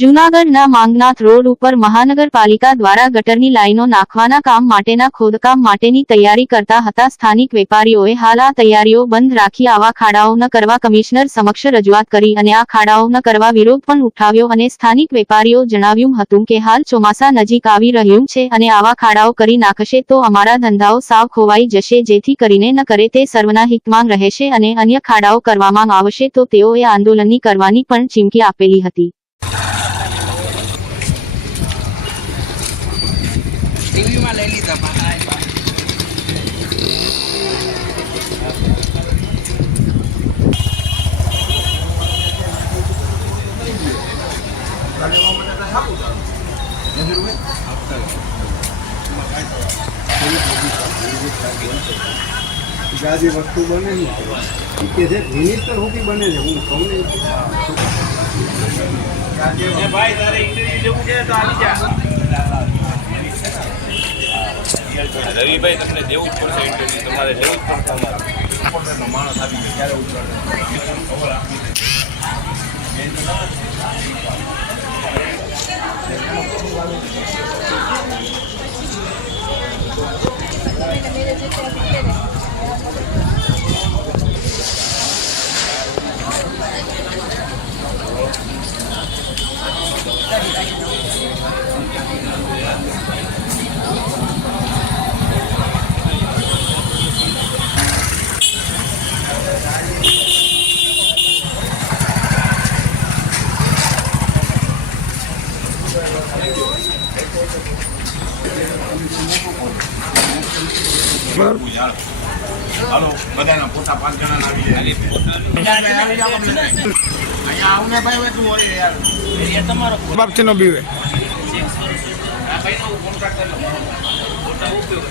જૂનાગઢના માંગનાથ રોડ ઉપર મહાનગરપાલિકા દ્વારા ગટરની લાઈનો નાખવાના કામ માટેના ખોદકામ માટેની તૈયારી કરતા હતા સ્થાનિક વેપારીઓએ હાલ આ તૈયારીઓ બંધ રાખી આવા ખાડાઓ ન કરવા કમિશનર સમક્ષ રજૂઆત કરી અને આ ખાડાઓ ન કરવા વિરોધ પણ ઉઠાવ્યો અને સ્થાનિક વેપારીઓ જણાવ્યું હતું કે હાલ ચોમાસા નજીક આવી રહ્યું છે અને આવા ખાડાઓ કરી નાખશે તો અમારા ધંધાઓ સાવ ખોવાઈ જશે જેથી કરીને ન કરે તે સર્વના હિતમાં રહેશે અને અન્ય ખાડાઓ કરવામાં આવશે તો તેઓએ આંદોલનની કરવાની પણ ચીમકી આપેલી હતી। टीवी में ले ली था गाजी वस्तु बने मिनिस्टर होती बने भाई तारे इंटरव्यू लेવું છે તો આવી જા રવિભાઈ તમને દેવું જ પડશે ઇન્ટરવ્યુ તમારે લેવું જ પડશે અમારે માણસ આવી ગયો ક્યારે हेलो बधाना पोता 5 जणा આવી જાય અહીંયા આવને ભાઈ વે તું ઓરે યાર એ તમારો બાપ ચનો બીવે આ ભાઈ નો કોન્ટ્રાક્ટ લો ફોટા ઉપયોગ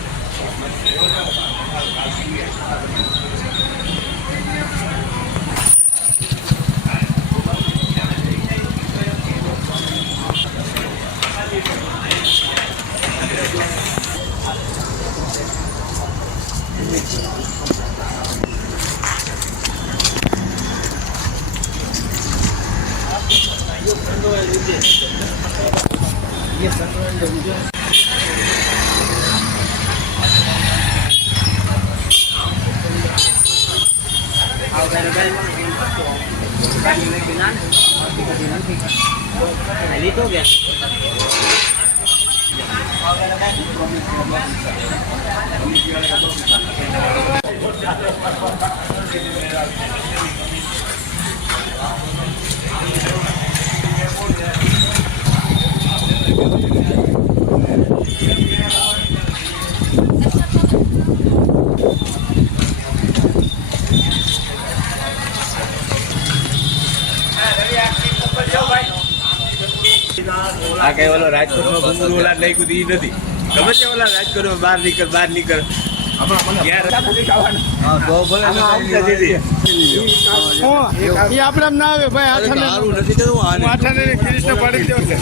ये तो गया आ कई वाला राजकोट में घूमने वाला नहीं कुछ ही नहीं खबर है वाला राजकोट में बाहर निकल यार हां तो बोले ये आपला ना આવે ભાઈ આઠાને નથી તો આઠાને ક્રિષ્ણ પાડી દેવો છે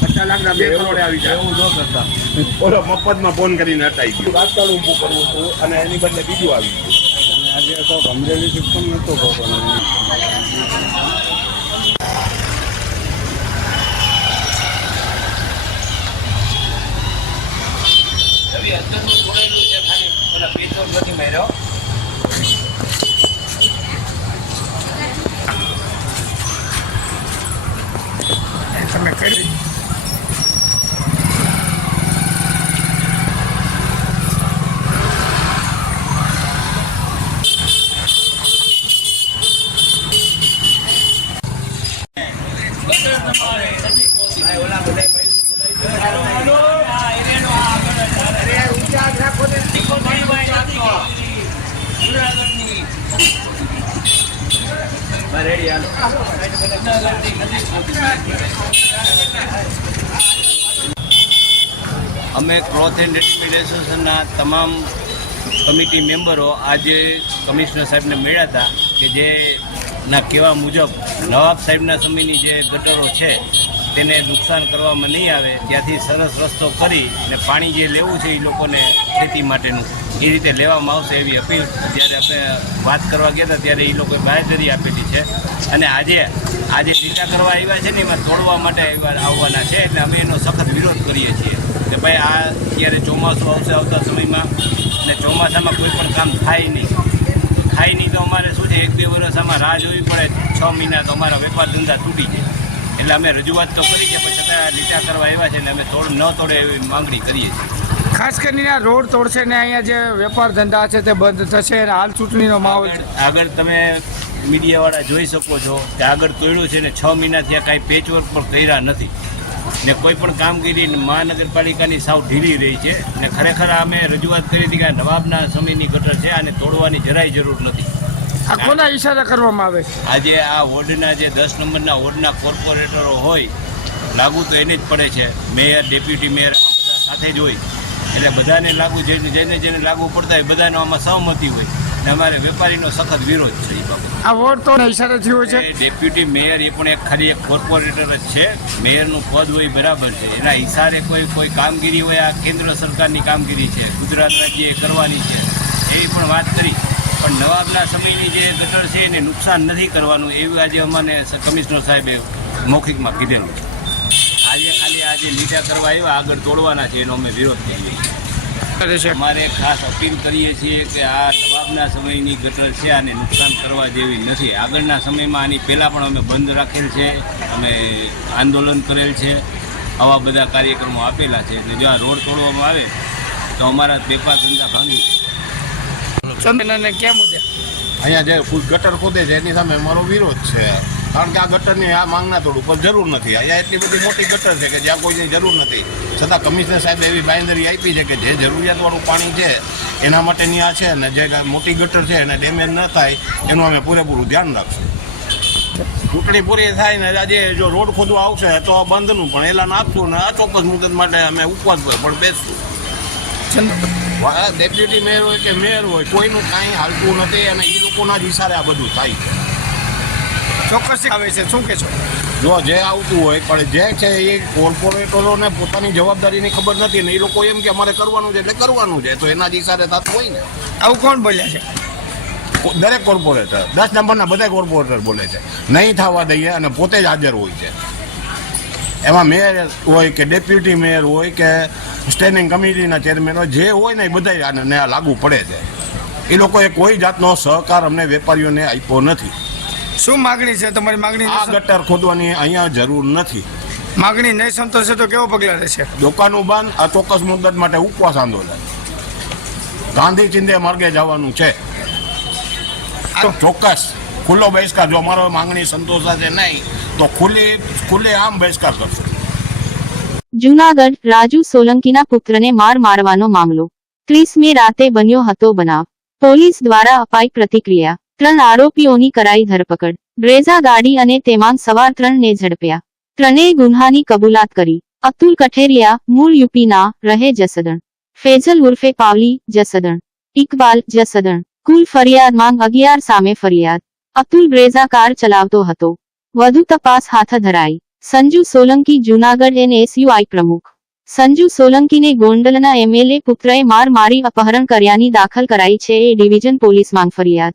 50 લાખના 2 કરોડ આવી જાય એવું જો કરતા ઓલો મફતમાં ફોન કરીને હટાઈ ગયો રાજકારણ ઊભું કરવું હતું અને એની બદલે બીજું આવી ગયું અને આજે તો અમરેલી સિસ્ટમ નતો કોનો अंदर में थोड़ा है खाली बोला पेट्रोल नहीं मेरो તમે કરી ઓલા બધા અમે ક્લોથ એન્ડ રેડીમેડ એસોસિએશનના તમામ કમિટી મેમ્બરો આજે કમિશનર સાહેબને મળ્યા હતા કે જેના કહેવા મુજબ નવાબ સાહેબના સમયની જે ગટરો છે તેને નુકસાન કરવામાં નહીં આવે ત્યાંથી સરસ રસ્તો કરી અને પાણી જે લેવું છે એ લોકોને ખેતી માટેનું એ રીતે લેવામાં આવશે એવી અપીલ જ્યારે આપણે વાત કરવા ગયા હતા ત્યારે એ લોકોએ બાંહેધરી આપેલી છે. અને આજે લીટા કરવા આવ્યા છે ને એમાં તોડવા માટે આવવાના છે એટલે અમે એનો સખત વિરોધ કરીએ છીએ કે ભાઈ આ અત્યારે ચોમાસું આવશે આવતા સમયમાં અને ચોમાસામાં કોઈ પણ કામ થાય નહીં તો અમારે શું છે 1-2 વર્ષ આમાં રાહ જોવી પડે, 6 મહિના તો અમારા વેપાર ધંધા તૂટી જાય. એટલે અમે રજૂઆત તો કરી છે પણ છતાં લીટા કરવા આવ્યા છે ને અમે ન તોડે એવી માંગણી કરીએ છીએ. ખાસ કરીને આ રોડ તોડશે ને અહીંયા જે વેપાર ધંધા છે તે બંધ થશે અને હાલ ચૂંટણીનો માહોલ છે. આગળ તમે મીડિયાવાળા જોઈ શકો છો કે આગળ તોડ્યું છે ને 6 મહિના ત્યાં કાંઈ પેચવર્ક પણ કર્યા નથી ને કોઈ પણ કામગીરી મહાનગરપાલિકાની સાવ ઢીલી રહી છે. ને ખરેખર અમે રજૂઆત કરી હતી કે નવાબના સમયની ગટર છે અને તોડવાની જરાય જરૂર નથી. આ કોના ઈશારા કરવામાં આવે છે? આજે આ વોર્ડના જે 10 નંબરના વોર્ડના કોર્પોરેટરો હોય લાગુ તો એને જ પડે છે. મેયર, ડેપ્યુટી મેયર આમાં બધા સાથે જ હોય એટલે બધાને લાગુ જેને લાગુ પડતા હોય બધાનો આમાં સહમતિ હોય ને અમારે વેપારીનો સખત વિરોધ છે. એ બાબત આ વોર્ડ તો ઈશારે થયો છે. ડેપ્યુટી મેયર એ પણ એક કોર્પોરેટર જ છે. મેયરનું પદ હોય બરાબર છે, એના હિસારે કોઈ કામગીરી હોય આ કેન્દ્ર સરકારની કામગીરી છે, ગુજરાત રાજ્યએ કરવાની છે એવી પણ વાત કરી. પણ નવાબના સમયની જે ગટર છે એને નુકસાન નથી કરવાનું એવું આજે અમને કમિશનર સાહેબે મૌખિકમાં કીધેલું છે. આજે લીટા કરવા આવ્યા આગળ તોડવાના છે એનો અમે વિરોધ કરીએ છીએ. અમારે ખાસ અપીલ કરીએ છીએ કે આ નવાબના સમયની ગટર છે આને નુકસાન કરવા જેવી નથી. આગળના સમયમાં આની પહેલાં પણ અમે બંધ રાખેલ છે, અમે આંદોલન કરેલ છે, આવા બધા કાર્યક્રમો આપેલા છે. એટલે જો આ રોડ તોડવામાં આવે તો અમારા વેપાર ધંધા ભાંગી ચંદનને કેમ મુદ્દે અહીંયા જે ગટર ખોદે છે એની સામે અમારો વિરોધ છે. કારણ કે આ ગટરની આ માંગના તોડ ઉપર જરૂર નથી. અહીંયા એટલી બધી મોટી ગટર છે કે જ્યાં કોઈની જરૂર નથી, છતાં કમિશનર સાહેબે એવી બાંહેધરી આપી છે કે જે જરૂરિયાતવાળું પાણી છે એના માટેની આ છે અને જે મોટી ગટર છે એને ડેમેજ ન થાય એનું અમે પૂરેપૂરું ધ્યાન રાખશું. ચૂંટણી પૂરી થાય ને આજે જો રોડ ખોદવા આવશે તો બંધનું પણ એલાન આપશું ને અચોક્કસ મુદત માટે અમે ઉપવાસ પર પણ બેસશું. ડેપ્યુટી મેયર હોય કે મેયર હોય કોઈનું કાંઈ હાલતું નથી અને એ લોકોના જ ઈશારે આ બધું થાય છે. ચોક્કસ આવે છે શું કે છો? જો જે આવતું હોય પણ જે છે એ કોર્પોરેટરોને પોતાની જવાબદારીની ખબર નથી ને એ લોકો એમ કે અમારે કરવાનું છે એટલે કરવાનું છે તો એના જ ઈશારે થતું હોય ને. આવું કોણ બોલ્યા છે? દરેક કોર્પોરેટર 10 નંબરના બધા કોર્પોરેટર બોલે છે નહીં થવા દઈએ અને પોતે જ હાજર હોય છે. એમાં મેયર હોય કે ડેપ્યુટી મેયર હોય કે સ્ટેન્ડિંગ કમિટીના ચેરમેન હોય જે હોય ને એ બધા આને લાગુ પડે છે. એ લોકોએ કોઈ જાતનો સહકાર અમને વેપારીઓને આપ્યો નથી. શું માગણી છે તમારી? માગણી આ ગટર ખોદવાની અહીંયા જરૂર નથી. માગણી નહીં સંતોષે તો કેવો પગલાં રહેશે? દુકાનો બંધ, આ ચોક્કસ મુદ્દત માટે ઉપવાસ આંદોલન, ગાંધી ચિંધે માર્ગે જવાનું છે. ચોક્કસ ખુલ્લો બહિષ્કાર. જો અમારો માંગણી સંતોષાશે નહીં તો ખુલ્લે આમ બહિષ્કાર કરશું. જૂનાગઢ રાજુ સોલંકીના પુત્રને મારવાનો મામલો 30 મે રાતે બન્યો હતો બનાવ. પોલીસ દ્વારા અપાઈ પ્રતિક્રિયા. 3 આરોપીઓની કરાઈ ધરપકડ. બ્રેઝા ગાડી અને તેમાં સવાર 3 ને ઝડપ્યા. 3 ગુન્હાની કબૂલાત કરી. અતુલ કઠેરિયા મૂળ યુપીના, રહે જસદણ. ફેઝલ ઉર્ફે પાવલી, જસદણ. ઇકબાલ, જસદણ. કુલ ફરિયાદમાં 11 સામે ફરિયાદ. અતુલ બ્રેઝા કાર ચલાવતો હતો. વધુ તપાસ હાથ ધરાઈ. સંજુ સોલંકી જૂનાગઢ NSUI પ્રમુખ. સંજુ સોલંકીને ગોંડલના MLA પુત્રએ મારી અપહરણ કર્યાની દાખલ કરાઈ છે એ ડિવિઝન પોલીસમાં ફરિયાદ.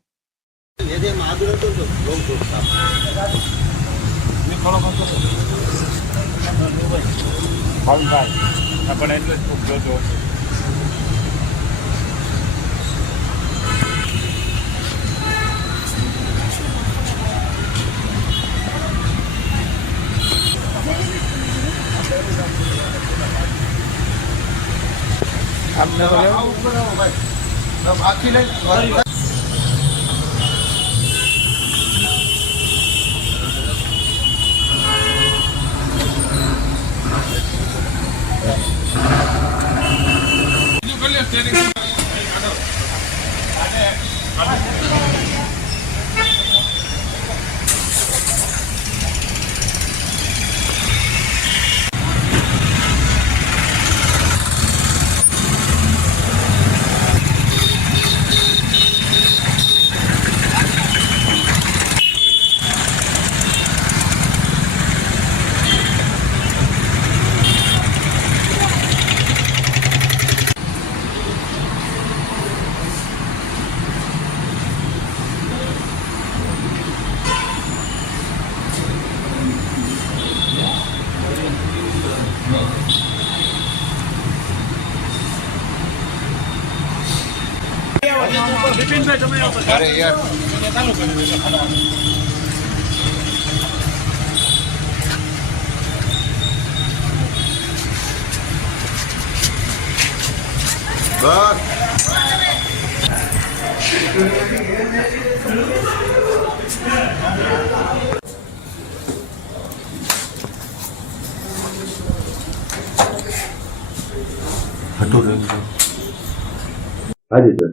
હાજી સર.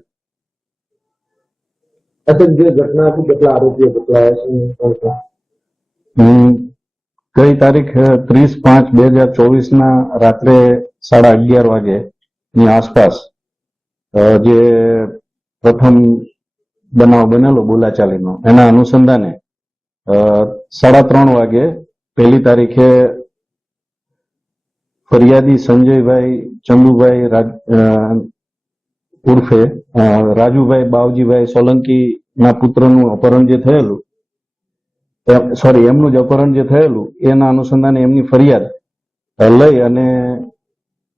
અચ્છા, જે ઘટના હતી કેટલા આરોપીઓ પકડાયા છે? ગઈ તારીખ 30/5/2024 ના રાત્રે 11:30 વાગે ની આસપાસ જે પ્રથમ બનાવ બનેલો બોલાચાલીનો, એના અનુસંધાને 3:30 વાગે પહેલી તારીખે ફરિયાદી સંજયભાઈ ચંદુભાઈ ઉર્ફે રાજુભાઈ બાવજીભાઈ સોલંકી ના પુત્રનું અપહરણ જે થયેલું, એમનું જ અપહરણ જે થયેલું, એના અનુસંધાને એમની ફરિયાદ લઈ અને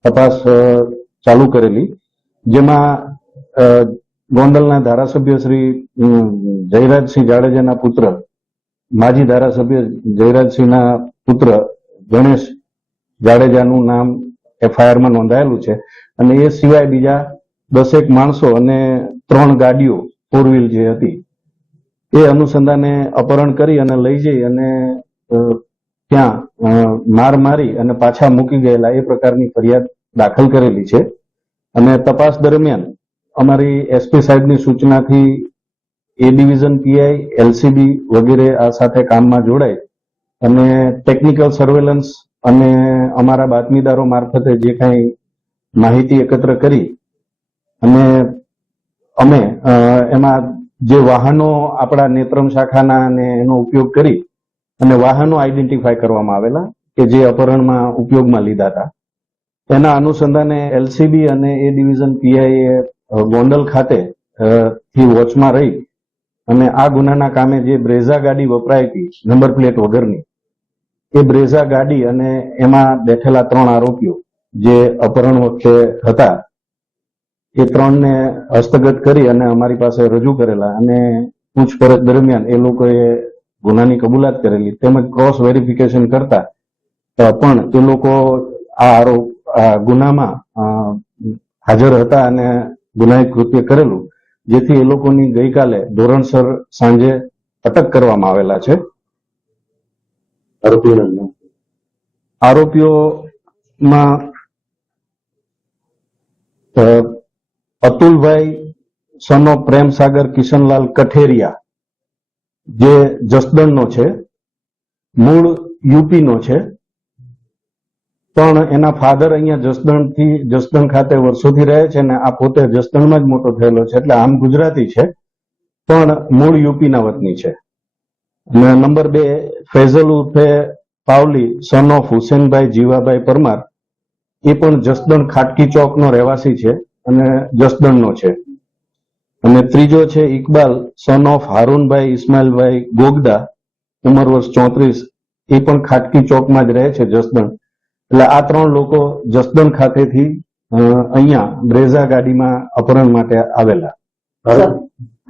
તપાસ ચાલુ કરેલી, જેમાં ગોંડલના ધારાસભ્ય શ્રી જયરાજસિંહ જાડેજાના પુત્ર, માજી ધારાસભ્ય જયરાજસિંહના પુત્ર ગણેશ જાડેજાનું નામ એફઆઈઆરમાં નોંધાયેલું છે. અને એ સિવાય બીજા 10 માણસો અને 3 ગાડીઓ 4 વ્હીલ જે હતી એ અનુસંધાને અપહરણ કરી અને લઈ જઈ અને ત્યાં માર મારી અને પાછા મૂકી ગયેલા એ પ્રકારની ફરિયાદ દાખલ કરેલી છે. અને તપાસ દરમિયાન અમારી એસપી સાહેબની સૂચનાથી એ ડિવિઝન પીઆઈ, એલસીબી વગેરે આ સાથે કામમાં જોડાય અને ટેકનિકલ સર્વેલન્સ અને અમારા બાતમીદારો મારફતે જે કાંઈ માહિતી એકત્ર કરી અને અમે એમાં જે વાહનો આપણા નેત્રમ શાખાના અને એનો ઉપયોગ કરી અને વાહનો આઈડેન્ટિફાય કરવામાં આવેલા કે જે અપહરણમાં ઉપયોગમાં લીધા હતા. એના અનુસંધાને એલસીબી અને એ ડિવિઝન પીઆઈએ ગોંડલ ખાતે થી વોચમાં રહી અને આ ગુનાના કામે જે બ્રેઝા ગાડી વપરાઈ હતી નંબર પ્લેટ વગરની, એ બ્રેઝા ગાડી અને એમાં બેઠેલા 3 આરોપીઓ જે અપહરણ વખતે હતા એ 3ને હસ્તગત કરી અને અમારી પાસે રજૂ કરેલા અને પૂછપરછ દરમિયાન એ લોકોએ ગુનાની કબૂલાત કરેલી, તેમજ ક્રોસ વેરિફિકેશન કરતા પણ તે લોકો આ ગુનામાં હાજર હતા અને ગુનાહિત કૃત્ય કરેલું, જેથી એ લોકોની ગઈકાલે ધોરણસર સાંજે અટક કરવામાં આવેલા છે. આરોપીઓમાં અતુલભાઈ સન ઓફ પ્રેમસાગર કિશનલાલ કઠેરિયા જે જસદણનો છે, મૂળ યુપીનો છે, પણ એના ફાધર અહીંયા જસદણ ખાતે વર્ષોથી રહે છે અને આ પોતે જસદણમાં જ મોટો થયેલો છે, એટલે આમ ગુજરાતી છે પણ મૂળ યુપીના વતની છે. અને નંબર 2 ફૈઝલ ઉર્ફે પાવલી સન ઓફ હુસેનભાઈ જીવાભાઈ પરમાર, એ પણ જસદણ ખાટકી ચોકનો રહેવાસી છે અને જસદણનો છે. અને ત્રીજો છે ઇકબાલ સન ઓફ હારૂનભાઈ ઇસ્માઇલભાઈ ગોગદા, ઉંમર વર્ષ 34, એ પણ ખાટકી ચોકમાં જ રહે છે જસદણ. એટલે આ 3 લોકો જસદણ ખાતેથી અહીંયા બ્રેઝા ગાડીમાં અપહરણ માટે આવેલા.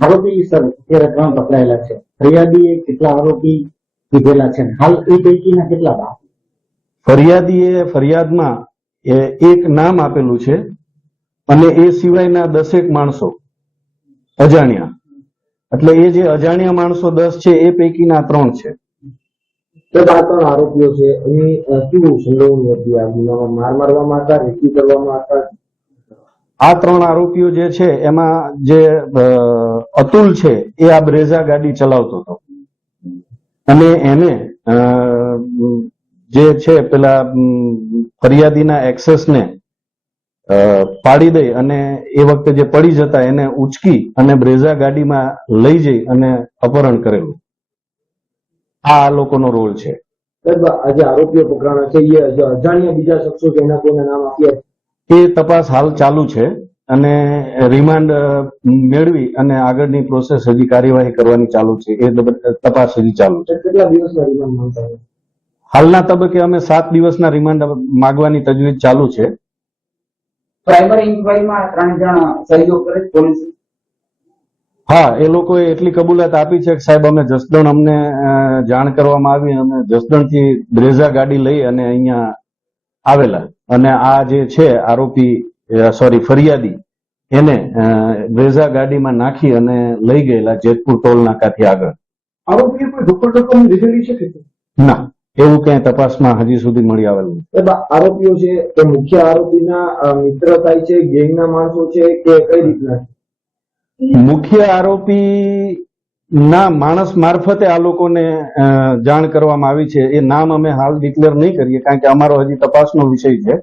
આરોપી સર અત્યારે 3 પકડાયેલા છે. ફરિયાદીએ કેટલા આરોપી કીધેલા છે? હાલ એ પૈકીના કેટલા બાકી? ફરિયાદમાં એક નામ આપેલું છે અને એ સિવાયના 10 માણસો અજાણ્યા, એટલે એ જે અજાણ્યા માણસો 10 છે એ પૈકીના 3 છે. આ 3 આરોપીઓ છે એની કેવું સંડોવણી હતી આ ગુનામાં? માર મારવામાં હતા, રેકી કરવામાં હતા? આ 3 આરોપીઓ જે છે એમાં જે અતુલ છે એ આ બ્રેઝા ગાડી ચલાવતો હતો અને એને જે છે પેલા ફરિયાદીના એક્સેસને પાડી દઈ અને એ વખતે જે પડી જતા એને ઉચકી અને બ્રેઝા ગાડીમાં લઈ જઈ અને અપહરણ કરેલું. આ લોકોનો રોલ છે. આજે આરોપીઓ પકડાણા છે એ અજાણ્યા બીજા શખ્સો છે, એના કોઈના નામ આપ્યા? એ તપાસ હાલ ચાલુ છે અને રિમાન્ડ મેળવી અને આગળની પ્રોસેસ હજી કાર્યવાહી કરવાની ચાલુ છે. એ તપાસ હજી ચાલુ છે. કેટલા દિવસના રિમાન્ડ માંગતા? હાલના તબક્કે અમે 7 દિવસના રિમાન્ડ માંગવાની તજવીજ ચાલુ છે. પ્રાઇમરી ઇન્ક્વાયરીમાં 3 જણ સહયોગ કરે પોલીસ? હા, એ લોકોએ એટલી કબૂલાત આપી છે કે સાહેબ અમે જસદણ અમને જાણ કરવામાં આવી, અમે જસદણથી બ્રેઝા ગાડી લઈ અને અહીંયા આવેલા અને આ જે છે આરોપી ફરિયાદી એને બ્રેઝા ગાડીમાં નાખી અને લઈ ગયેલા જેતપુર ટોલ નાકાથી આગળ. આરોપીએ કોઈ રોકડ લીધેલી છે કે ના, એવું ક્યાંય તપાસમાં હજી સુધી મળી આવેલું નથી. આરોપીઓ છે એ મુખ્ય આરોપીના મિત્ર થાય છે, ગેંગના માણસો છે કે કઈ રીતના? મુખ્ય આરોપી ના માણસ મારફતે આ લોકોને જાણ કરવામાં આવી છે. એ નામ અમે હાલ ડિક્લેર નહીં કરીએ કારણ કે અમારો હજી તપાસનો વિષય છે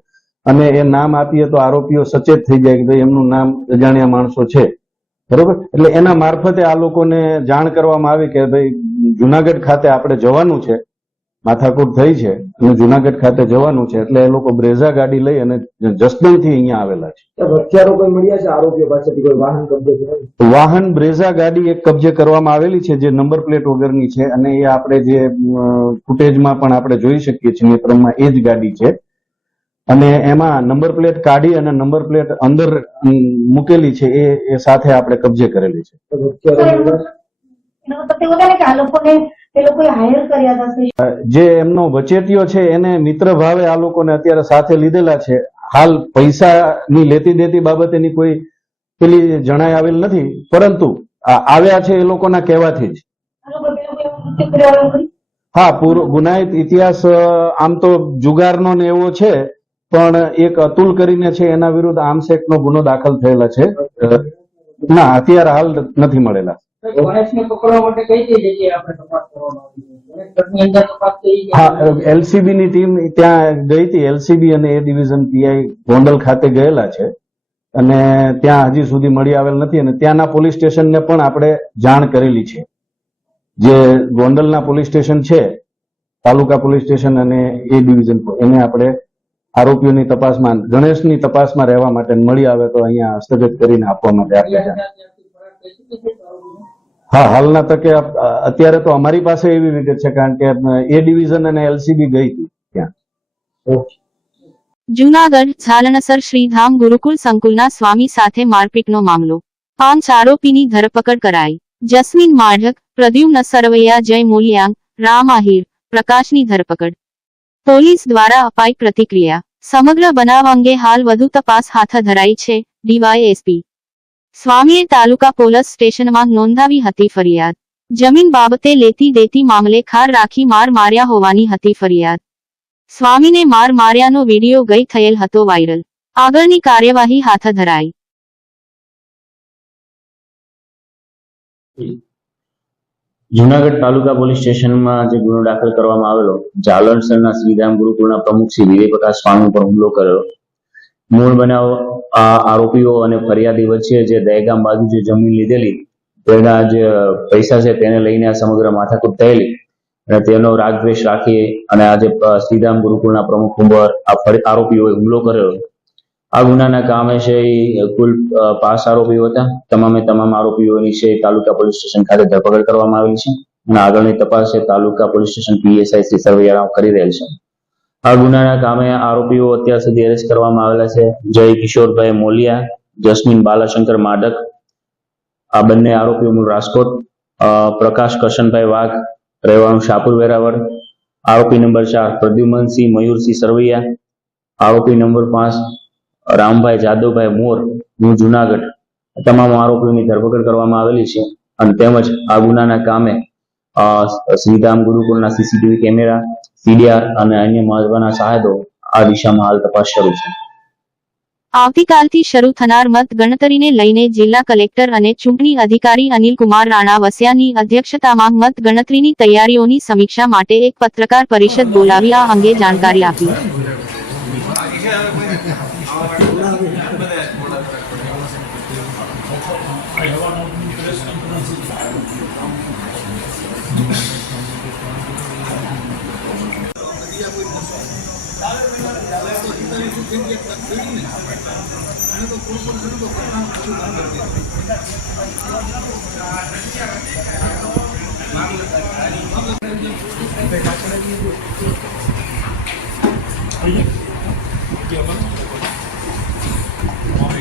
અને એ નામ આપીએ તો આરોપીઓ સચેત થઈ જાય કે ભાઈ એમનું નામ અજાણ્યા માણસો છે, બરોબર. એટલે એના મારફતે આ લોકોને જાણ કરવામાં આવી કે ભાઈ જુનાગઢ ખાતે આપણે જવાનું છે, માથાકૂટ થઈ છે અને જુનાગઢ ખાતે જવાનું છે, એટલે એ લોકો બ્રેઝા ગાડી લઈ અને જસદણથી અહીંયા આવેલા છે. હથિયારો કોઈ મળ્યા છે આરોપીઓ પાસેથી? કોઈ વાહન કબજે કરેલું? વાહન બ્રેઝા ગાડી એક કબજે કરવામાં આવેલી છે જે નંબર પ્લેટ વગરની છે અને એ આપણે જે ફૂટેજમાં પણ આપણે જોઈ શકીએ છીએ એ પ્રમાણે એ જ ગાડી છે અને એમાં નંબર પ્લેટ કાઢી અને નંબર પ્લેટ અંદર મૂકેલી છે એ સાથે આપણે કબજે કરેલી છે. જે એમનો વચેટિયો છે એને મિત્ર ભાવે આ લોકોને અત્યારે સાથે લીધેલા છે. હાલ પૈસાની લેતી દેતી બાબતેની કોઈ પેલી જણાઈ આવેલ નથી, પરંતુ આવ્યા છે એ લોકોના કહેવાથી જ. હા, પૂરો ગુનાહિત ઇતિહાસ આમ તો જુગારનો ને એવો છે, પણ એક અતુલ કરીને છે એના વિરુદ્ધ આર્મ્સ એક્ટનો ગુનો દાખલ થયેલા છે. ના, અત્યારે હાલ નથી મળેલા. હા, એલસીબી ની ટીમ ત્યાં ગઈ હતી. એલસીબી અને એ ડિવિઝન પીઆઈ ગોંડલ ખાતે ગયેલા છે અને ત્યાં હજી સુધી મળી આવેલ નથી અને ત્યાંના પોલીસ સ્ટેશનને પણ આપણે જાણ કરેલી છે. જે ગોંડલના પોલીસ સ્ટેશન છે, તાલુકા પોલીસ સ્ટેશન અને એ ડિવિઝન, એને આપણે આરોપીઓની તપાસમાં, ગણેશની તપાસમાં રહેવા માટે મળી આવે તો અહીંયા હસ્તગત કરીને આપવા માટે આપ્યા છે. હા, હાલના તકે અત્યારે તો અમારી પાસે એવી વિગત છે કારણ કે એ ડિવિઝન અને એલસીબી ગઈ હતી ત્યાં. જૂનાગઢ ઝાલણસર શ્રીધામ ગુરુકુળ સંકુલના સ્વામી સાથે મારપીટનો મામલો. 5 આરોપીની ધરપકડ કરાઈ. જસ્મીન માઢક, પ્રદ્યુમ્ન સરવૈયા, જય મૂલ્યાંક, રામ આહિર, પ્રકાશની ધરપકડ. પોલીસ દ્વારા અપાઈ પ્રતિક્રિયા. સમગ્ર બનાવ અંગે હાલ વધુ તપાસ હાથ ધરાઈ છે. ડીવાયએસપી સ્વામીએ તાલુકા પોલીસ સ્ટેશનમાં નોંધાવી હતી ફરિયાદ. જમીન બાબતે લેતી દેતી મામલે ખાર રાખી માર માર્યા હોવાની હતી ફરિયાદ. સ્વામીને માર માર્યાનો વિડીયો ગઈ થયેલ હતો વાયરલ. આગળની કાર્યવાહી હાથ ધરાઈ. જુનાગઢ તાલુકા પોલીસ સ્ટેશનમાં જે ગુનો દાખલ કરવામાં આવેલો, ઝાલણસરના શ્રીધામ ગુરુકુળના પ્રમુખ શ્રી વિજય પ્રકાશ સ્વામી પર હુમલો કરેલો. મૂળ બનાવ આરોપીઓ અને ફરિયાદી વચ્ચે જે દહેગામ બાજુ જે જમીન લીધેલી તેના જે પૈસા છે તેને લઈને આ સમગ્ર માથાકૂટ થયેલી અને તેનો રાગદ્વેષ રાખી અને આજે શ્રીધામ ગુરુકુળના પ્રમુખ ઉપર આરોપીઓએ હુમલો કરેલો. આ ગુનાના કામે છે કુલ 5 આરોપીઓ હતા. તમામ આરોપીઓની છે તાલુકા પોલીસ સ્ટેશન ખાતે ધરપકડ કરવામાં આવેલી છે અને આગળની તપાસ છે taluka police station PSI Shri Sarvaiya કરી રહેલ છે. આ ગુનાના કામે આરોપીઓ અત્યાર સુધી એરેસ્ટ કરવામાં આવેલા છે. જય કિશોરભાઈ મોલિયા, જસ્મીન બાલાશંકર માડક, આ બંને આરોપીઓ મૂળ રાજકોટ. પ્રકાશ કરશનભાઈ વાઘ, રહેવાનું શાહપુર વેરાવળ. આરોપી નંબર 4 પ્રદ્યુમનસિંહ મયુરસિંહ સરવૈયા. આરોપી નંબર 5 રામભાઈ જાદવભાઈ મોર, ન્યૂ જુનાગઢ. તમામ આરોપીઓની ધરપકડ કરવામાં આવેલી છે અને તેમજ આ ગુનાના કામે શ્રીધામ ગુરુકુળના સીસીટીવી કેમેરા, સીડીઆર અને અન્ય મહત્વના સાધનો આ દિશામાં હાલ તપાસ શરૂ છે. આવતીકાલથી શરૂ થનાર મત ગણતરીને લઈને જિલ્લા કલેક્ટર અને ચૂંટણી અધિકારી અનિલ કુમાર રાણા વસિયાની અધ્યક્ષતામાં મત ગણતરીની તૈયારીઓની સમીક્ષા માટે એક પત્રકાર પરિષદ બોલાવી આ અંગે જાણકારી આપી.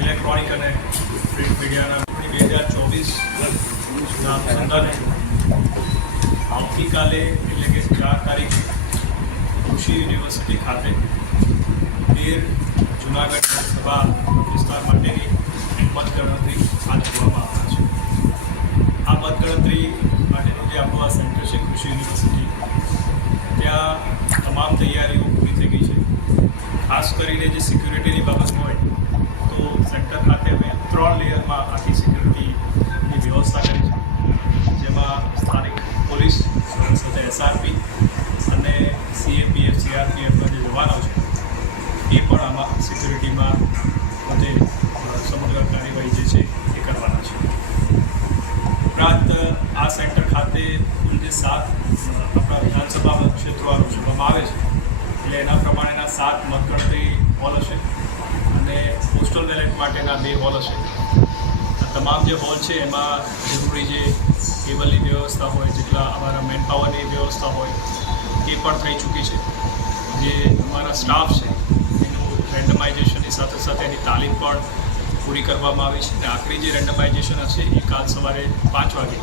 ઇલેક્ટ્રોનિક અને પ્રિન્ટ મીડિયાના 2024 એના અનુસંધાને આવતીકાલે એટલે કે 4 તારીખે કૃષિ યુનિવર્સિટી ખાતે 13 જુનાગઢ લોકસભા વિસ્તાર માટેની મતગણતરી હાથ ધરવામાં આવનાર છે. આ મતગણતરી માટેનું જે આપણું આ સેન્ટર છે કૃષિ યુનિવર્સિટી, ત્યાં તમામ તૈયારીઓ પૂરી થઈ ગઈ છે. ખાસ કરીને જે સિક્યુરિટીની બાબત હોય તો સેન્ટર ખાતે અમે 3 લેયરમાં આખી સિક્યુરિટીની વ્યવસ્થા કરી છે, જેમાં સ્થાનિક પોલીસ સાથે SRP અને CAPF CRPFના જે જવાનો છે એ પણ આમાં સિક્યુરિટીમાં પોતે સમગ્ર કાર્યવાહી જે છે એ કરવાના છે. ઉપરાંત આ સેન્ટર ખાતે કુલ જે 7 આપણા વિધાનસભા ક્ષેત્રો આરક્ષવામાં આવે છે, એટલે એના પ્રમાણેના 7 મતગણતરી હોલ હશે અને પોસ્ટલ બેલેટ માટેના 2 હોલ હશે. આ તમામ જે હોલ છે એમાં જરૂરી જે કેબલની વ્યવસ્થા હોય, જેટલા અમારા મેન પાવરની વ્યવસ્થા હોય એ પણ થઈ ચૂકી છે. જે અમારા સ્ટાફ છે એનું રેન્ડમાઇઝેશનની સાથે સાથે એની તાલીમ પણ પૂરી કરવામાં આવી છે અને આખરી જે રેન્ડમાઇઝેશન હશે એ કાલ સવારે 5 વાગે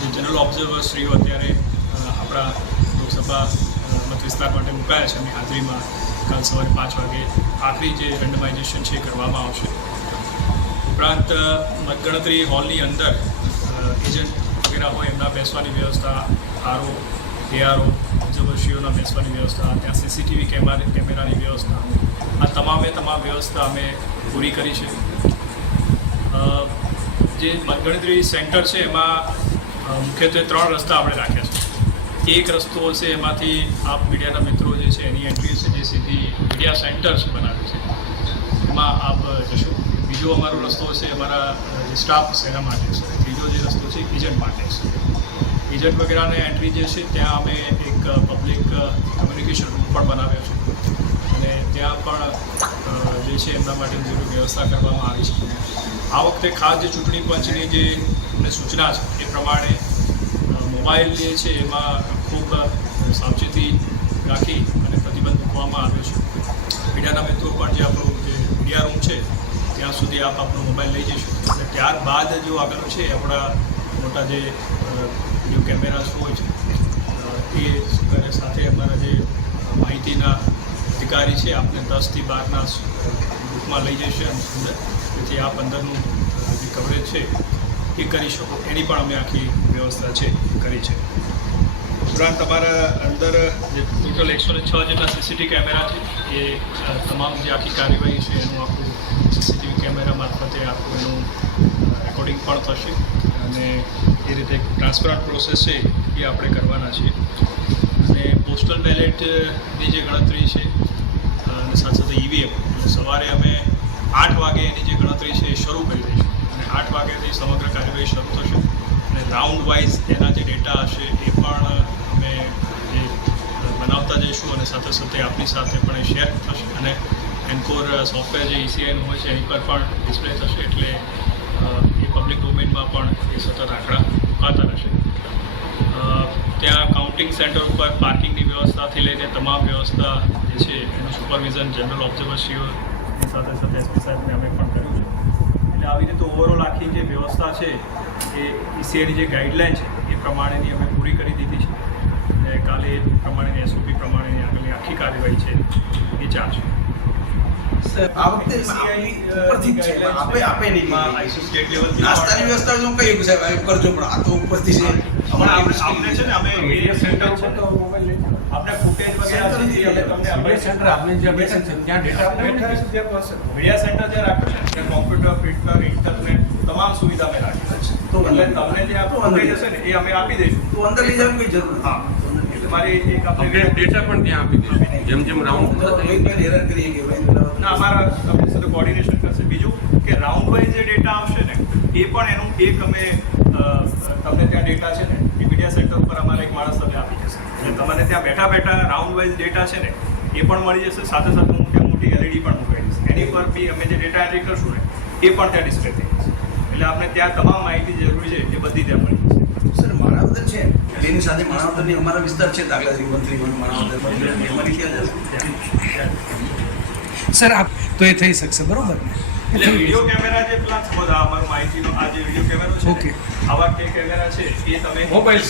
જે જનરલ ઓબ્ઝર્વરશ્રીઓ અત્યારે આપણા લોકસભા મત વિસ્તાર માટે મુકાયા છે એમની હાજરીમાં કાલ સવારે 5 વાગે આખરી જે રેન્ડમાઇઝેશન છે એ કરવામાં આવશે. ઉપરાંત મતગણતરી હોલની અંદર એજન્ટ વગેરે હોય એમના બેસવાની વ્યવસ્થા, આરઓ ARO ઓબ્ઝર્વરશ્રીઓના બેસવાની વ્યવસ્થા, ત્યાં CCTV કેમેરાની વ્યવસ્થા, આ તમામ વ્યવસ્થા અમે પૂરી કરી છે. જે મતગણતરી સેન્ટર છે એમાં મુખ્યત્વે 3 રસ્તા આપણે રાખ્યા છે. એક રસ્તો હશે એમાંથી આપ મીડિયાના મિત્રો જે છે એની એન્ટ્રી છે જે સીધી મીડિયા સેન્ટર બનાવ્યું છે એમાં આપ જશો. બીજો અમારો રસ્તો હશે અમારા જે સ્ટાફ છે એના માટે છે. ત્રીજો જે રસ્તો છે એજન્ટ માટે છે. એજન્ટ વગેરેને એન્ટ્રી જે છે ત્યાં અમે એક પબ્લિક કમ્યુનિકેશન રૂમ પણ બનાવ્યો છે અને ત્યાં પણ જે છે એમના માટેની જરૂરી વ્યવસ્થા કરવામાં આવી છે. આ વખતે ખાસ જે ચૂંટણી પંચની જે અમને સૂચના છે એ પ્રમાણે મોબાઈલ જે છે એમાં ખૂબ સાવચેતી રાખી અને પ્રતિબંધ મૂકવામાં આવ્યો છે. મીડિયાના મિત્રો પણ જે આપણું જે મીડિયા રૂમ છે ત્યાં સુધી આપ આપણો મોબાઈલ લઈ જઈશું અને ત્યારબાદ જો આગળનું છે આપણા મોટા જે વિડીયો કેમેરાસ હોય છે એ સાથે અમારા જે માહિતીના અધિકારી છે આપને 10 થી 12ના ગ્રુપમાં લઈ જશે અંદર, જેથી આપ અંદરનું જે કવરેજ છે એ કરી શકો એની પણ અમે આખી વ્યવસ્થા છે કરી છે. ઉપરાંત અમારા અંદર જે ટોટલ 106 જેટલા CCTV કેમેરા છે એ તમામ જે આખી કાર્યવાહી છે એનું આખું CCTV કેમેરા મારફતે આખું એનું રેકોર્ડિંગ પણ થશે અને એ રીતે ટ્રાન્સપરન્ટ પ્રોસેસ છે એ આપણે કરવાના છીએ. અને પોસ્ટલ બેલેટની જે ગણતરી છે અને સાથે સાથે EVM સવારે અમે 8 વાગે એની જે ગણતરી છે એ શરૂ કરી દઈશું અને 8 વાગ્યાથી સમગ્ર કાર્યવાહી શરૂ થશે અને રાઉન્ડ વાઇઝ એના જે ડેટા હશે એ પણ અમે જે બનાવતા જઈશું અને સાથે સાથે આપણી સાથે પણ એ શેર થશે અને એન્કોર સોફ્ટવેર જે ECIનું હોય છે એની પર પણ ડિસ્પ્લે થશે, એટલે એ પબ્લિક ડોમેનમાં પણ એ સતત આંકડા મુકાતા રહેશે. ત્યાં કાઉન્ટિંગ સેન્ટર ઉપર પાર્કિંગની વ્યવસ્થાથી લઈને તમામ વ્યવસ્થા જે છે એનું સુપરવિઝન જનરલ ઓબ્ઝર્વરશ્રીઓની સાથે સાથે SP સાહેબને અમે પણ કર્યું છે. એટલે આવી રીતે ઓવરઓલ આખી જે વ્યવસ્થા છે એ ECIની જે ગાઈડલાઇન છે એ પ્રમાણેની અમે પૂરી કરી દીધી છે અને કાલે એ પ્રમાણેની SOP પ્રમાણેની આગળની આખી કાર્યવાહી છે એ ચાલશે. આ વખતે ઉપરથી જ છે, આપે નહીં સ્ટેટ લેવલથી નાસ્તાની વ્યવસ્થા હું કહ્યું સાહેબ આ કરજો, પણ આ તો ઉપરથી છે. આપણે છે ને અમે એરિયા સેન્ટર છે તો આપણે ફૂટેજ વગેરે તમને આપણે સેન્ટર આપણે જે બેઠા છે ત્યાં ડેટા આપણે મીડિયા સેન્ટર જે રાખ્યું છે ત્યાં કોમ્પ્યુટર, પ્રિન્ટર, ઇન્ટરનેટ તમામ સુવિધા અમે રાખી છે. તો એટલે તમને જે આપણું અંદર જશે ને એ અમે આપી દઈશું. તો અંદર લઈ જવાની કોઈ જરૂર હા, એટલે મારી એક આપણે ડેટા પણ ત્યાં આપી દઈશું જેમ રાઉન્ડ હેરાન કરીએ કે ના અમારા આપણી સાથે કોર્ડિનેશન કરશે. બીજું કે રાઉન્ડ વાઇઝ જે ડેટા આવશે ને એ પણ એનું એક અમે તમને ત્યાં ડેટા છે ને એ મીડિયા સેન્ટર ઉપર અમારા એક માણસ તમને આપી જશે, એટલે તમને ત્યાં બેઠા બેઠા રાઉન્ડ વાઇઝ ડેટા છે ને એ પણ મળી જશે. સાથે સાથે હું ત્યાં મોટી LED પણ મુકાઈ જશે, એની પર બી અમે જે ડેટા એન્ટ્રી કરશું ને એ પણ ત્યાં ડિસ્પ્લે થઈ જશે. એટલે આપણે ત્યાં તમામ માહિતી જરૂરી છે એ બધી ત્યાં મળી જશે. સર માણાવદર છે એની સાથે માણાવદરની અમારા વિસ્તાર છે, દાખલા તરીકે મંત્રી માણાવદર અમારી ક્યાં જશે સર આપ તો એ થઈ શકશે બરોબર ને, એટલે વિડીયો કેમેરા જે પેલા સપોઝ આ અમારું માહિતીનો આ જે વિડીયો કેમેરો છે આવા કે કેમેરા છે એ તમે મોબાઈલ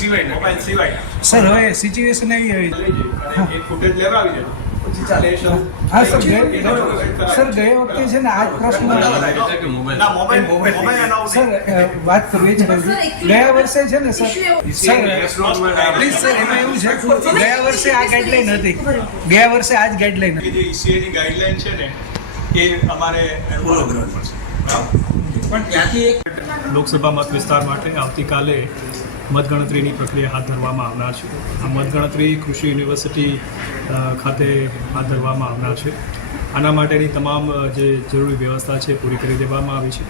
સિવાય સર હવે સિચ્યુએશન એવી લઈ જઈ અને એ ફૂટેજ લેવા આવી જાય પછી ચાલે એ શરૂ હા સર સર ગઈ વખતે છે ને આ જ પ્રશ્ન ના મોબાઈલ સર વાત કરવી જ નથી ગયા વર્ષે છે ને સર પ્લીઝ સર એમાં એવું છે ગયા વર્ષે આ ગાઈડલાઈન હતી ગયા વર્ષે આ જ ગાઈડલાઈન હતી જે ECAની ગાઈડલાઈન છે ને એ અમારે ફોલો કરવી પડશે પણ ત્યાંથી એક લોકસભા મત વિસ્તાર માટે આવતીકાલે મતગણતરીની પ્રક્રિયા હાથ ધરવામાં આવનાર છે. આ મતગણતરી કૃષિ યુનિવર્સિટી ખાતે હાથ ધરવામાં આવનાર છે. આના માટેની તમામ જે જરૂરી વ્યવસ્થા છે પૂરી કરી દેવામાં આવી છે.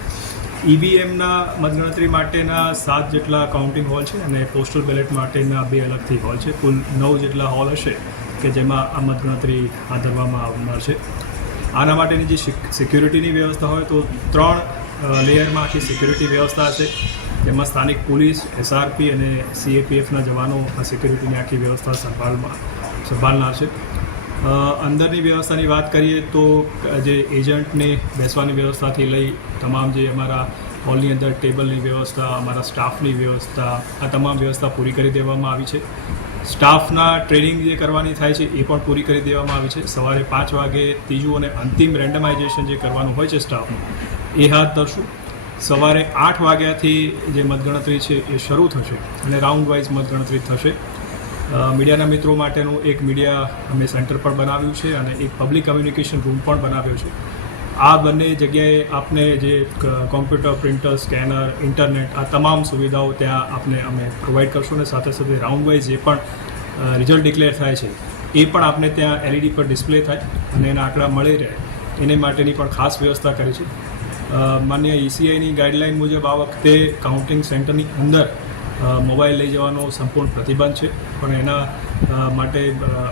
EVMના મતગણતરી માટેના 7 જેટલા કાઉન્ટિંગ હોલ છે અને પોસ્ટલ બેલેટ માટેના 2 અલગથી હોલ છે. કુલ 9 જેટલા હોલ હશે કે જેમાં આ મતગણતરી હાથ ધરવામાં આવનાર છે. આના માટેની જે સિક્યુરિટીની વ્યવસ્થા હોય તો 3 લેયરમાં આખી સિક્યુરિટી વ્યવસ્થા હશે. તેમાં સ્થાનિક પોલીસ, SRP અને CAPFના જવાનો આ સિક્યુરિટીની આખી વ્યવસ્થા સંભાળનાર છે. અંદરની વ્યવસ્થાની વાત કરીએ તો જે એજન્ટને બેસવાની વ્યવસ્થાથી લઈ તમામ જે અમારા હોલની અંદર ટેબલની વ્યવસ્થા, અમારા સ્ટાફની વ્યવસ્થા, આ તમામ વ્યવસ્થા પૂરી કરી દેવામાં આવી છે. સ્ટાફના ટ્રેનિંગ જે કરવાની થાય છે એ પણ પૂરી કરી દેવામાં આવી છે. સવારે 5 વાગે ત્રીજું અને અંતિમ રેન્ડમાઇઝેશન જે કરવાનું હોય છે સ્ટાફનું એ હાથ ધરશું. સવારે 8 વાગ્યાથી જે મતગણતરી છે એ શરૂ થશે અને રાઉન્ડ વાઇઝ મતગણતરી થશે. મીડિયાના મિત્રો માટેનું એક મીડિયા અમે સેન્ટર પણ બનાવ્યું છે અને એક પબ્લિક કમ્યુનિકેશન રૂમ પણ બનાવ્યો છે. આ બંને જગ્યાએ આપને જે કોમ્પ્યુટર, પ્રિન્ટર, સ્કેનર, ઇન્ટરનેટ આ તમામ સુવિધાઓ ત્યાં આપને અમે પ્રોવાઈડ કરશું અને સાથે સાથે રાઉન્ડ વાઇઝ જે પણ રિઝલ્ટ ડિક્લેર થાય છે એ પણ આપને ત્યાં LED પર ડિસ્પ્લે થાય અને એના આંકડા મળી રહે એને માટેની પણ ખાસ વ્યવસ્થા કરી છે. માન્ય ECIની ગાઈડલાઇન મુજબ આ વખતે કાઉન્ટિંગ સેન્ટરની અંદર મોબાઈલ લઈ જવાનો સંપૂર્ણ પ્રતિબંધ છે, પણ એના માટે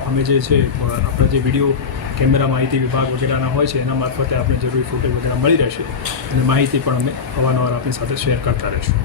અમે જે છે આપણા જે વિડીયો કેમેરા માહિતી વિભાગ વગેરેના હોય છે એના મારફતે આપણે જરૂરી ફૂટેજ વગેરે મળી રહેશે અને માહિતી પણ અમે અવારનવાર આપણી સાથે શેર કરતા રહીશું.